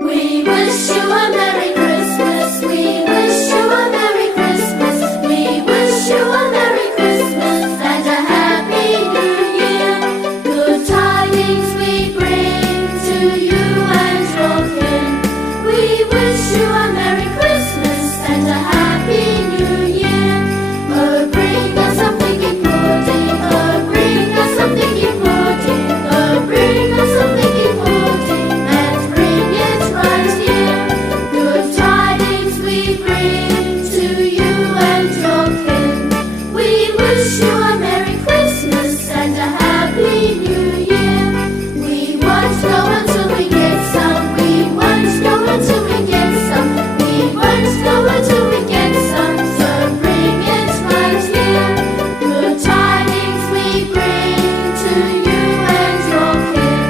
We wish you a Merry Christmas. We wish you a Merry Christmas. We wish you a Merry Christmas and a Happy New Year. Good tidings we bring to you and your kin. We wish you a Merry Christmas and a Happy New Year. Oh, bring us some figgy pudding. Oh, bring us some figgy pudding. Oh, bring us some figgy pudding and bring it right here. Good tidings we bring to you and your kin. We wish you a Merry Christmas and a Happy New Year. We won't go until we get some. We won't go until we get some. We won't go until we get some. So bring it right here. Good tidings we bring to you and your kin.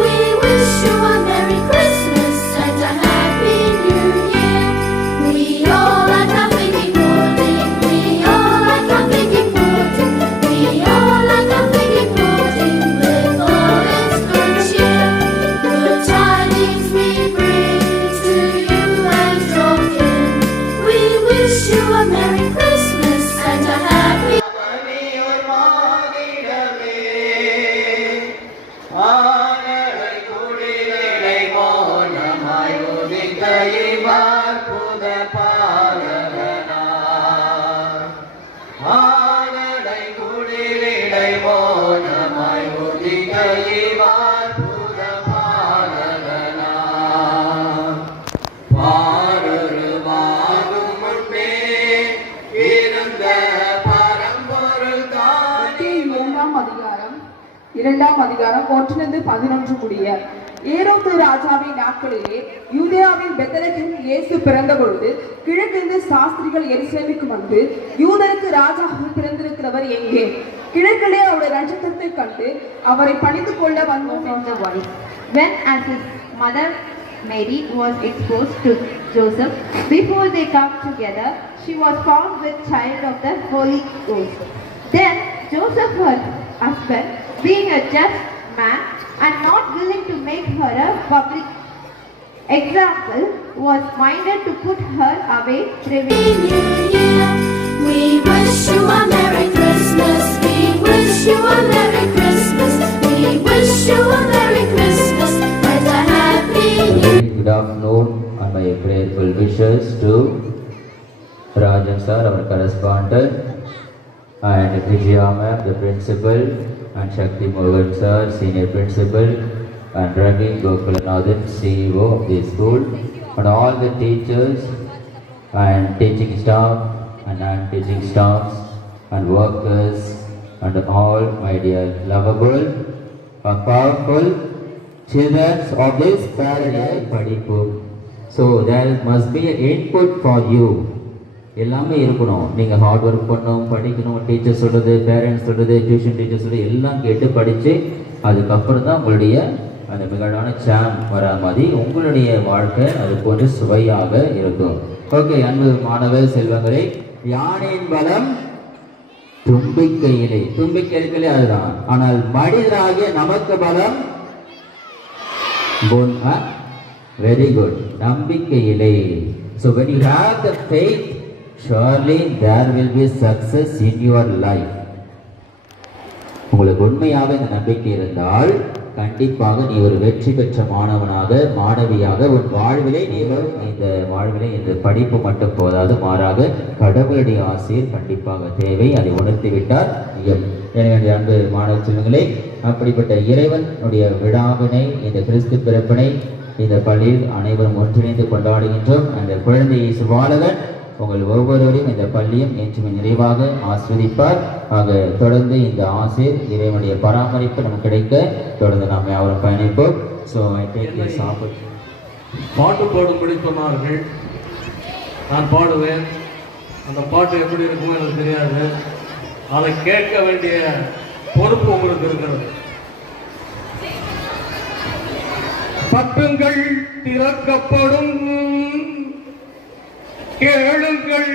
We wish you a Merry Christmas and a Happy New Year. We all like our figgy pudding. We all like our figgy pudding. We all like our figgy pudding with all its good cheer. Good tidings we bring to you and your kin. We wish you a Merry Christmas and a Happy இரண்டாம் அதிகாரம் 1-11 முடிய. ஏரோது ராஜாவின் நாட்களிலே யூதேயாவின் பெத்லகேமில் இயேசு பிறந்த பொழுது கிழக்கிருந்து சாஸ்திரிகள் எருசலேமுக்கு வந்து, யூதருக்கு ராஜாவாக பிறந்திருக்கிறவர் எங்கே? கிழக்கிலே அவருடைய நட்சத்திரத்தை கண்டு அவரை பணிந்து கொள்ள வந்தோம் என்ற voice. When as his mother Mary was exposed to Joseph, before they come together, she was found with child of the Holy Ghost. Then Joseph, her husband, being a just man and not willing to make her a public example, was minded to put her away privily. New Year. We wish you a Merry Christmas. We wish you a Merry Christmas. We wish you a Merry Christmas and a Happy New Year. Good afternoon and my grateful wishes to Rajan sir, our correspondent, and Vijaya ma'am, the principal, and Shakti Mohan sir, senior principal, and Ravi Gokulanathan, CEO of the school, and all the teachers and teaching staff and non-teaching staffs and workers and all my dear lovable and powerful children of this paradise Padipu. So there must be an input for you. எல்லாமே இருக்கணும். நீங்கள் hard work பண்ணணும், படிக்கணும், teacher சொல்கிறது, parents சொல்கிறது, tuition teacher சொல்கிறது எல்லாம் கேட்டு படித்து அதுக்கப்புறம் தான் உங்களுடைய அந்த மிகழான சாம் வரா மாதிரி உங்களுடைய வாழ்க்கை அது போன்று சுவையாக இருக்கும். ஓகே, அன்பு மாணவ செல்வங்களே, யானையின் பலம் தும்பிக்கையிலே. தும்பிக்கையிலே அதுதான். ஆனால் மனிதராகிய நமக்கு பலம் வெரி குட், நம்பிக்கையிலே. So when you have the faith, surely there will be success in your life. உங்களுக்கு உண்மையாக இந்த நம்பிக்கை இருந்தால் கண்டிப்பாக நீ ஒரு வெற்றி பெற்ற மாணவனாக மாணவியாக உன் வாழ்விலே இந்த வாழ்விலே இந்த படிப்பு மட்டும் போதாது, மாறாக கடவுளுடைய ஆசையில் கண்டிப்பாக தேவை. அதை உணர்த்தி விட்டார். எனவே அன்பு மாணவ செல்வங்களே, அப்படிப்பட்ட இறைவனுடைய விழாவினை, இந்த கிறிஸ்து பிறப்பினை இந்த பள்ளியில் அனைவரும் ஒன்றிணைந்து கொண்டாடுகின்றோம். அந்த குழந்தை இயேசு பாலகன் உங்கள் ஒவ்வொருவரையும் இந்த பள்ளியும் என்றும் நிறைவாக ஆஸ்வதிப்பார். ஆக தொடர்ந்து இந்த ஆசிர் இறைவனுடைய பராமரிப்பு நமக்கு கிடைக்க தொடர்ந்து நாம் யாவரும் பயணிப்போம். So I take this opportunity. பாட்டு பாடும்படி சொன்னார்கள். நான் பாடுவேன். அந்த பாட்டு எப்படி இருக்குமோ எனக்கு தெரியாது. அதை கேட்க வேண்டிய பொறுப்பு உங்களுக்கு இருக்கிறது. பட்டுங்கள் திறக்கப்படும், கேளுங்கள்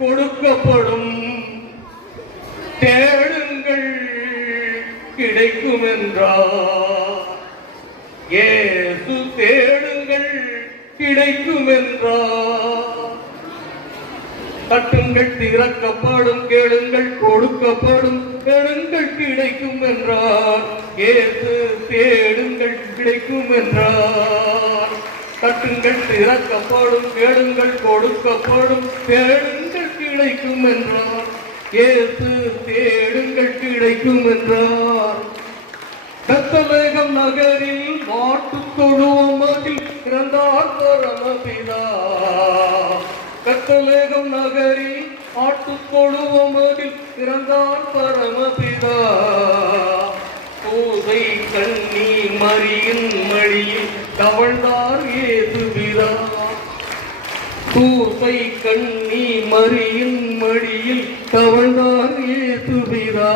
கொடுக்கப்படும், தேடுங்கள் கிடைக்கும் என்றார். இயேசு தேடுங்கள் கிடைக்கும் என்றார். தட்டுங்கள் திறக்கப்படும், கேளுங்கள் கொடுக்கப்படும், கேளுங்கள் கிடைக்கும் என்றார். இயேசு தேடுங்கள் கிடைக்கும் என்றார். தட்டுங்கள் திறக்கப்படும், கேளுங்கள் கொடுக்கப்படும், கேளுங்கள் கிடைக்கும் என்றார். இயேசு தேடுங்கள் கிடைக்கும் என்றார். பெத்லகேம் நகரில் மாட்டுத் தொழுவமதில் பிறந்தார் பரமபிதா. பெத்லகேம் நகரில் மாட்டுத் தொழுவமதில் பிறந்தார் பரமபிதா. பூசை கண்ணி மரியின் மடியில் தவழ்ந்தார் இயேசுபிதா. பூசை கண்ணி மரியின் மடியில் தவழ்ந்தார் இயேசுபிதா.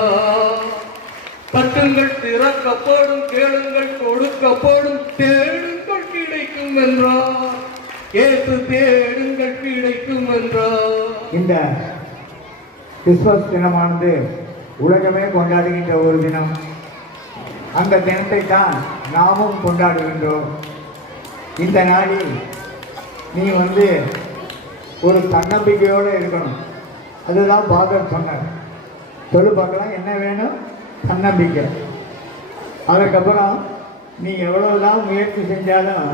தட்டுங்கள் திறக்கப்படும், கேளுங்கள் கொடுக்கப்படும், தேடுங்கள் கிடைக்கும் என்றார். இயேசு தேடுங்கள் கிடைக்கும் என்றார். இந்த கிறிஸ்துமஸ் தினமானது உலகமே கொண்டாடுகின்ற ஒரு தினம். அந்த தினத்தை தான் நாமும் கொண்டாடுகின்றோம். இந்த நாளில் நீ ஒரு தன்னம்பிக்கையோடு இருக்கணும். அதுதான் பாதர் சொன்னார். சொல்லு பார்க்கலாம், என்ன வேணும்? தன்னம்பிக்கை. அதுக்கப்புறம் நீ எவ்வளவுதான் முயற்சி செஞ்சாலும்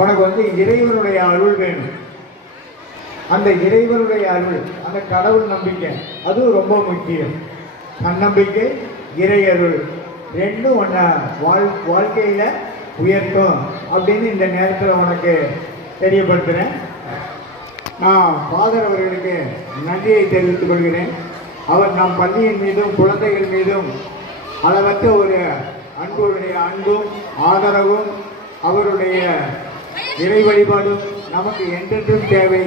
உனக்கு இறைவனுடைய அருள் வேணும். அந்த இறைவனுடைய அருள், அந்த கடவுள் நம்பிக்கை, அதுவும் ரொம்ப முக்கியம். தன்னம்பிக்கை, இறை அருள் ரெண்டும் உன்னை வாழ்க்கையில் உயர்த்தும் அப்படின்னு இந்த நேரத்தில் உனக்கு தெரியப்படுத்துகிறேன். நான் ஃபாதர் அவர்களுக்கு நன்றியை தெரிவித்துக் கொள்கிறேன். அவர் நம் பள்ளியின் மீதும் குழந்தைகள் மீதும் அளவற்ற ஒரு அன்பும் ஆதரவும் அவருடைய இறை வழிபாடும் நமக்கு என்றென்றும் தேவை,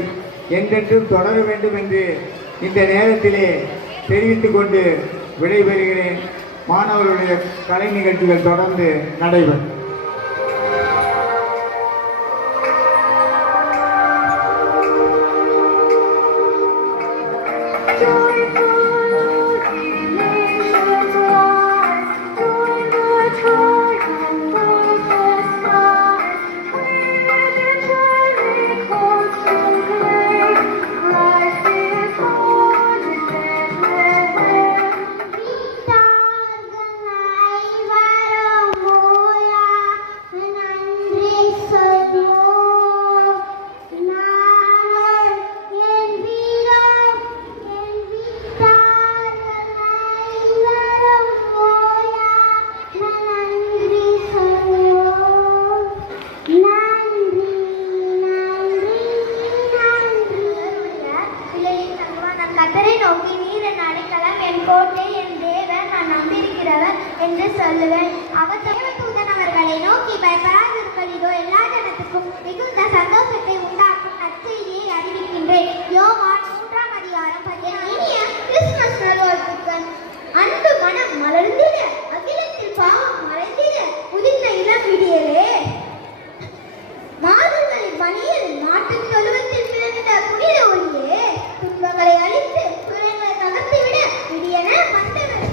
என்றென்றும் தொடர வேண்டும் என்று இந்த நேரத்திலே தெரிவித்துக் கொண்டு விடைபெறுகிறேன். மாணவர்களுடைய கலை நிகழ்ச்சிகள் தொடர்ந்து நடைபெறும். கர்த்தரை நோக்கி நீர் என் அடைக்கலம், என் கோட்டை, என் தேவன், நான் நம்பியிருக்கிறவர் என்று சொல்லுவேன். அவர் தேவதூதன் அவர்களை நோக்கி பயப்படாதிருங்கள், இதோ எல்லா ஜனத்துக்கும் மிகுந்த சந்தோஷத்தை உண்டாக்கும் நற்செய்தியை அறிவிக்கின்றேன். யோவான் 3ஆம் அதிகாரம் 17. கிறிஸ்துமஸ் நல்வாழ்த்துக்கள். அன்பு மனம் மலர்ந்திட, அகிலத்தில் பாவம் மறைந்திட, உதித்த இளம் விடியலே. மாதங்களின் பணியில் மாட்டுத் தொழுவத்தில் பிறந்த புனித ஒளியே, துன்பங்களை அழித்து குறைகளை தகர்த்துவிட விடியென வந்தவர்.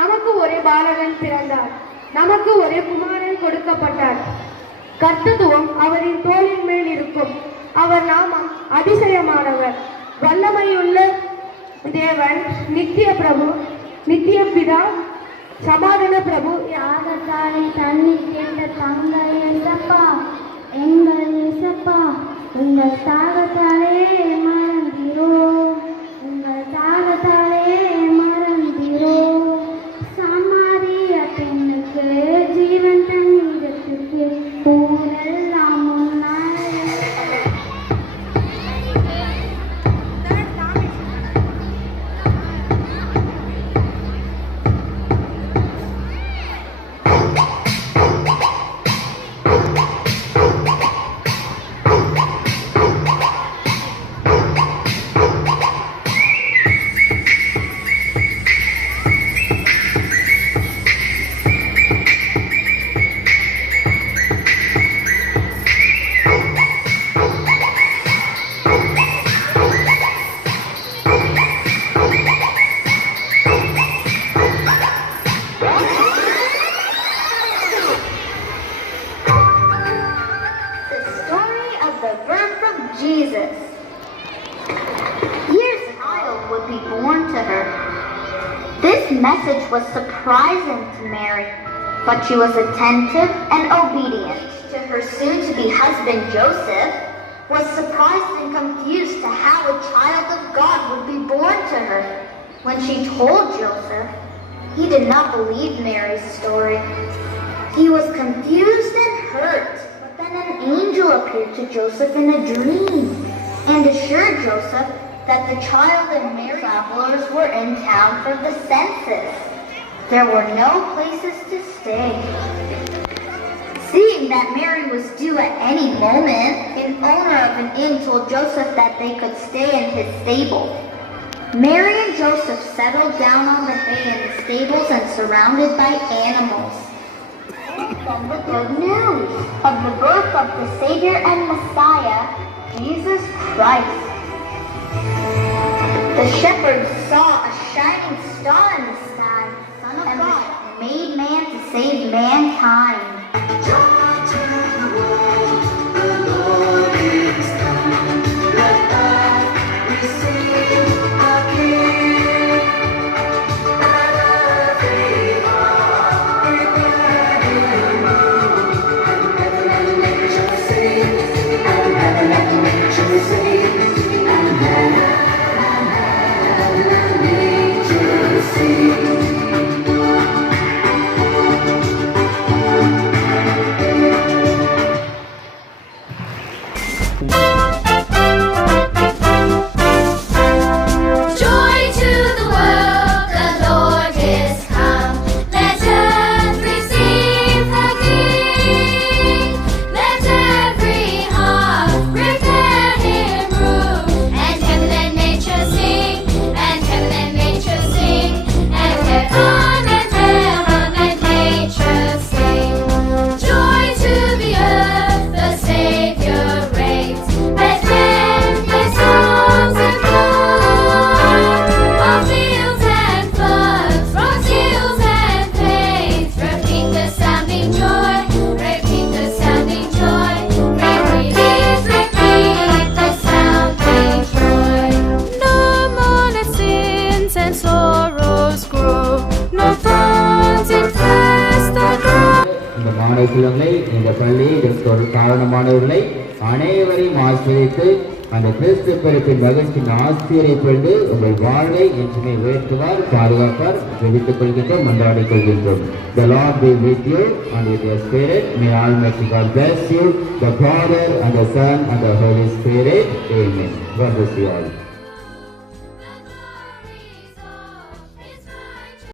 நமக்கு ஒரு பாலகன் பிறந்தார், நமக்கு ஒரு குமாரன் கொடுக்கப்பட்டார். கர்த்தத்துவம் அவரின் தோளின் மேல் இருக்கும். அவர் நாமம் அதிசயமானவர், வல்லமையுள்ள தேவன், நித்திய பிரபு, நித்திய பிதா, சமாதான பிரபு. யாகத்தாலே தண்ணி கேட்ட தங்க ஏசப்பா, எங்கள் ஏசப்பா, உங்கள் தாகத்தாலே மறந்திரோ, உங்கள் தாகத்தாலே மறந்திரோ. சமாரிய பெண்ணுக்கு ஜீவன் தண்ணீரத்துக்கு ஊரெல்லாம் முன்னாள். Jesus. Here's a child would be born to her. This message was surprising to Mary, but she was attentive and obedient. To her soon-to-be husband Joseph was surprised and confused to how a child of God would be born to her. When she told Joseph, he did not believe Mary's story. He was confused and hurt. Then an angel appeared to Joseph in a dream and assured Joseph that the child and Mary travelers were in town for the census. There were no places to stay. Seeing that Mary was due at any moment, an owner of an inn told Joseph that they could stay in his stable. Mary and Joseph settled down on the hay in the stables and surrounded by animals. Then the good news of the birth of the Savior and Messiah, Jesus Christ. The shepherds saw a shining star in the sky, Son of God, made man to save mankind. Joy to the world, the Lord is come. Let earth receive a King. Let every heart prepare Him. And heaven and nature sing, and heaven and nature sing, and heaven and nature sing. Joy to the world, the Lord is come. Let earth receive her King. Let every heart prepare Him room. And heaven and nature sing, and heaven and nature sing, and heaven and nature sing. Joy to the earth, the Savior reigns. Let men play songs and blood, of fields and floods, from hills and plains. Repeat the sounding joy, repeat the sounding joy, repeat the sounding joy. No more let sins and sorrows grow, no thorns infest the ground. இந்த மாணவ செல்வங்களை இந்த பள்ளி இதற்கு காரணமானவர்களை அனைவரையும் ஆசிரியத்து அந்த கிறிஸ்து பிறப்பின் மகிழ்ச்சியின் ஆசிரியப்பட்டு உங்கள் வாழ்வை என்றுமே உயர்த்துவார், பாதுகாப்பார். ஜெபித்துக் கொள்கின்றோம், மன்றாடிக் கொள்கின்றோம். The Lord be with you and with your spirit. May Almighty God bless you, the Father and the Son and the Holy Spirit. Amen. God bless you all.